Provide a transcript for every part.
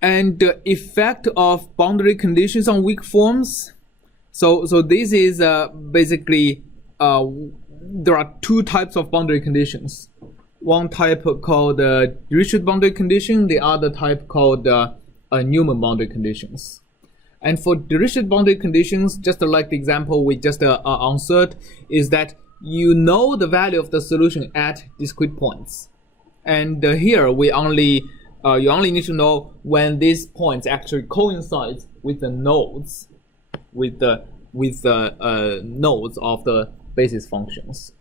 And the effect of boundary conditions on weak forms. So this is basically there are two types of boundary conditions. One type called Dirichlet boundary condition, the other type called Neumann boundary conditions. And for Dirichlet boundary conditions, just like the example we just answered, is that you know the value of the solution at discrete points. And here we only you only need to know when these points actually coincide with the nodes, with the nodes of the basis functions.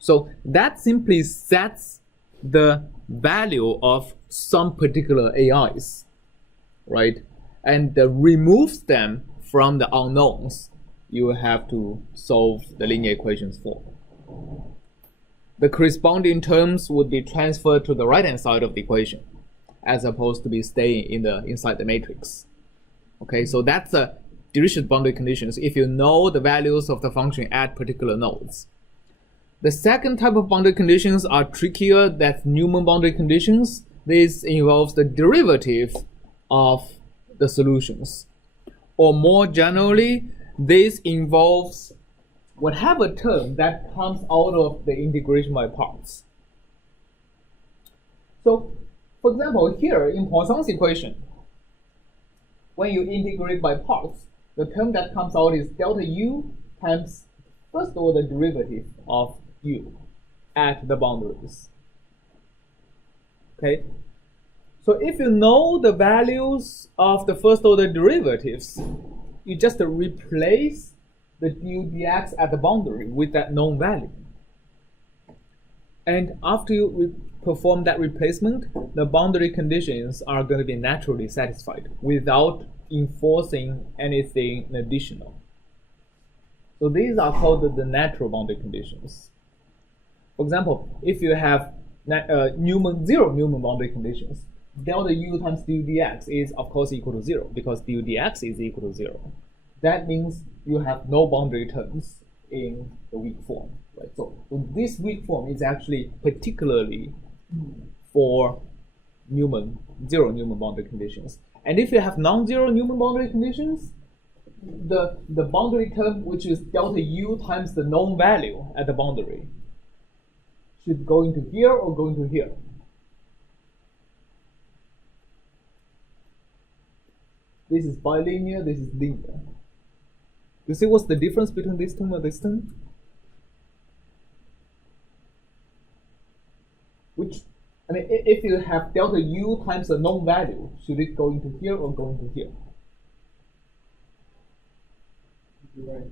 So that simply sets the value of some particular AIs, right? And removes them from the unknowns you have to solve the linear equations for. The corresponding terms would be transferred to the right-hand side of the equation, as opposed to be staying inside the matrix. Okay, so that's the Dirichlet boundary conditions if you know the values of the function at particular nodes. The second type of boundary conditions are trickier. That's Neumann boundary conditions. This involves the derivative of the solutions. Or more generally, this involves whatever term that comes out of the integration by parts. So, for example, here in Poisson's equation, when you integrate by parts, the term that comes out is delta u times first order derivative of u at the boundaries. Okay? So if you know the values of the first order derivatives, you just replace the du dx at the boundary with that known value. And after you perform that replacement, the boundary conditions are going to be naturally satisfied without enforcing anything additional. So these are called the natural boundary conditions. For example, if you have zero Neumann boundary conditions, delta u times du dx is of course equal to 0 because du dx is equal to 0. That means you have no boundary terms in the weak form. Right? So this weak form is actually particularly for zero Neumann boundary conditions. And if you have non-zero Neumann boundary conditions, the boundary term, which is delta u times the known value at the boundary, should go into here or go into here. This is bilinear, this is linear. You see what's the difference between this term and this term? If you have delta u times a known value, should it go into here or go into here? Right.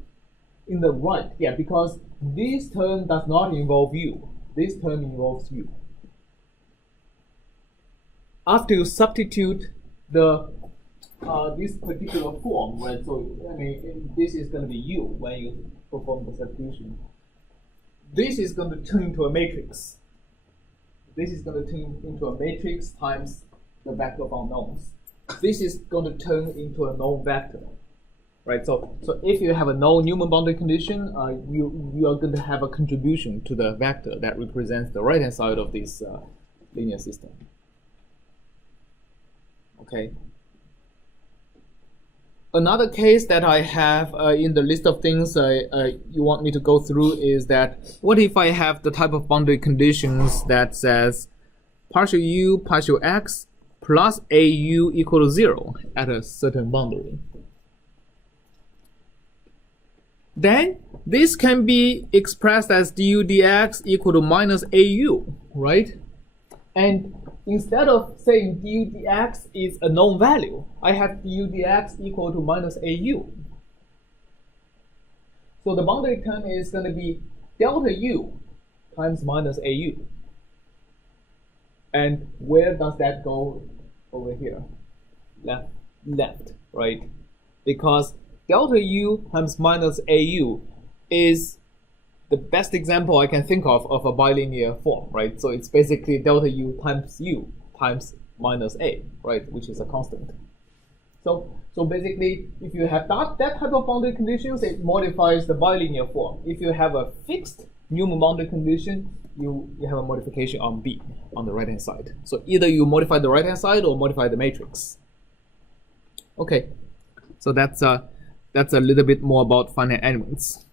In the right, yeah, because this term does not involve u. This term involves u. After you substitute this particular form, right? So this is going to be u when you perform the substitution. This is going to turn into a matrix. This is going to turn into a matrix times the vector of unknowns. This is going to turn into a known vector, right? So if you have a known Neumann boundary condition, you are going to have a contribution to the vector that represents the right-hand side of this linear system. Okay. Another case that I have in the list of things you want me to go through is that what if I have the type of boundary conditions that says partial u partial x plus au equal to 0 at a certain boundary? Then this can be expressed as du dx equal to minus au, right? And instead of saying du dx is a known value, I have du dx equal to minus au. So the boundary term is going to be delta u times minus au. And where does that go? Over here? Left, right? Because delta u times minus au is the best example I can think of a bilinear form, right? So it's basically delta u times minus a, right, which is a constant. So basically, if you have that type of boundary conditions, it modifies the bilinear form. If you have a fixed Neumann boundary condition, you have a modification on B on the right hand side. So either you modify the right hand side or modify the matrix. Okay, so that's a little bit more about finite elements.